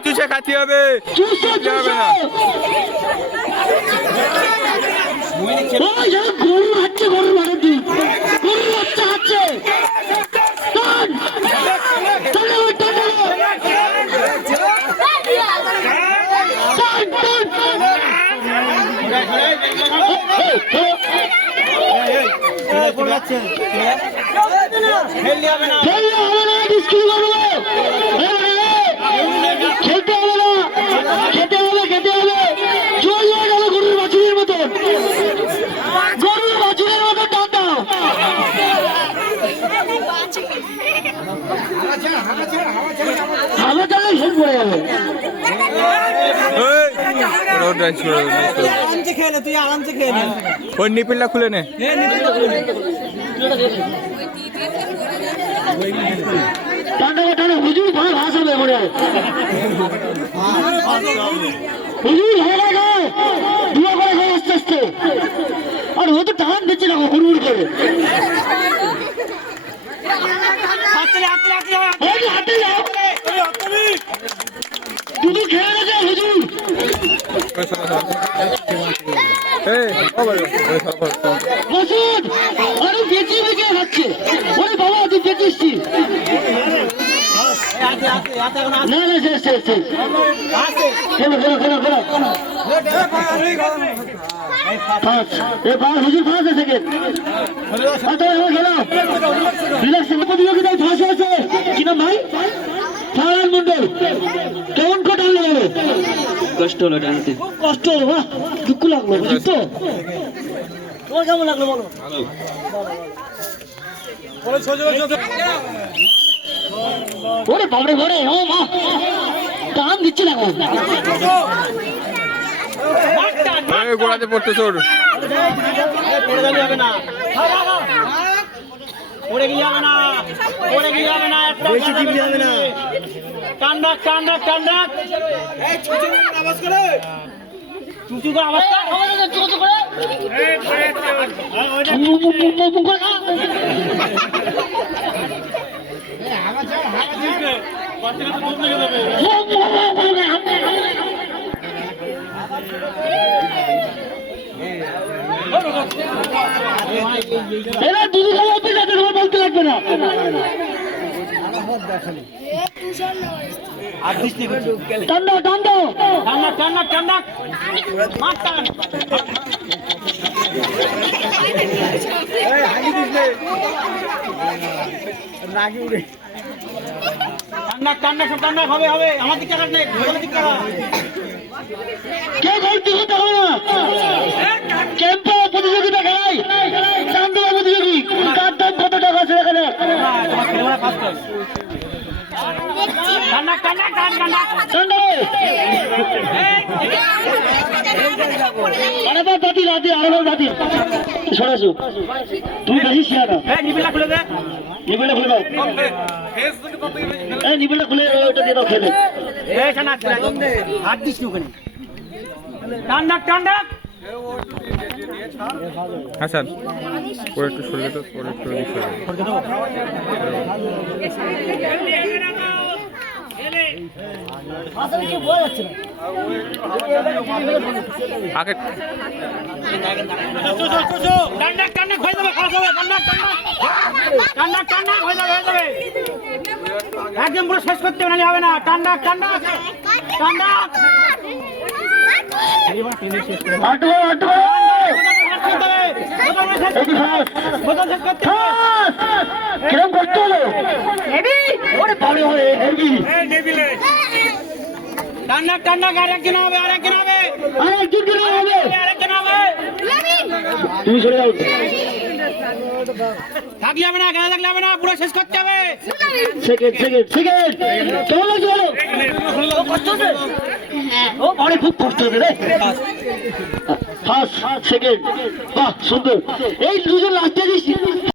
চুষে খাতি হবে গরু হাঁটছে গরু মারুতি গরু বাচ্চা হাঁটছে খেতে হবে না খেতে হবে খেতে হবে চলে গেল গরুর বাছুরের মতন গরুর বাছুরের মতন টাটা হাওয়া চালে হেল পড়ে যাবে ওই নিপিলটা খুলে নে টাটা টাটা হুজুর ভালো ভাস হবে মনে হয় হুজুর ভালো গাও দুয়া করে গাও আস্তে আস্তে আর ও তো টান দিচ্ছে না হুড় করে হাতে যাও দুটো খেয়ে গেছে হুজুর মাসুদ আরে বেঁচে বেঁচে খাচ্ছে ওরে বাবা তুই বেঁচেছিস না না শেষ শেষ শেষ খেলো খেলো খেলো খেলো হুজুর ফাঁস আছে প্রতিযোগিতায় ফাঁস আছে কি নাম ভাই ফারান মন্ডল কেমন কটা হলো বলো কষ্ট হলো টানতে কষ্ট হলো বাহ দুঃখ লাগলো বুঝিস তো তোমার কেমন লাগলো বলো ওরে বাবরে ঘরে ও মা টান দিচ্ছে না গোড়াতে পড়তে চোর পড়ে গিয়ে যাবে না পড়ে গিয়ে যাবে না বেশি টিপ যাবে না কান্ডাক কান্ডাক কান্ডাক এই চুচু করে আওয়াজ করে চুচু করে আওয়াজ কর চুচু করে এই পড়ে হাওয়া ছাড় হাওয়া দিবে বাচ্চাটা তো দুধ লেগে যাবে এরা দুধ খাওয়া অব্দি যাতে তোমার বলতে লাগবে না টান্ডা টান্ডা টান্ডা টান্ডা টান্ডা মার টান টান্ডা টান্ডা সব টান্ডা হবে হবে আমার দিকে কাট নেই দিকে কে গলতি হতে হবে না ক্যাম্প প্রতিযোগিতা খেলাই টান্ডা প্রতিযোগী কার দাম কত টাকা আছে এখানে টান্ডা টান্ডা টান্ডা টান্ডা আরেবার দাদি দাদি আরেবার দাদি সরাসু তুমি বেশি শিয়ানা নিবিলা খুলে দে নিবিলা খুলে দাও নিবিলা খুলে ওটা দিয়ে দাও খেলে হাত দিস ওখানে টান্ডা টান্ডা হ্যাঁ স্যার পরে একটু সরিয়ে তো পরে একটু একদম পুরো শেষ করতে হবে না টান্ডা টান্ডা টান্ডা কিরম করতে হলো টান্ডা টান্ডা আরেকজন হবে আরেকজন হবে আরেকজন হবে আরেকজন হবে তুমি সরে যাও থাকলে হবে না গায়ে থাকলে হবে না পুরো শেষ করতে হবে সেকেন্ড সেকেন্ড সেকেন্ড কেমন লাগছে বলো কষ্ট হচ্ছে ও অনেক খুব কষ্ট হচ্ছে রে ফার্স্ট সেকেন্ড বাহ সুন্দর এই দুজন লাস্টে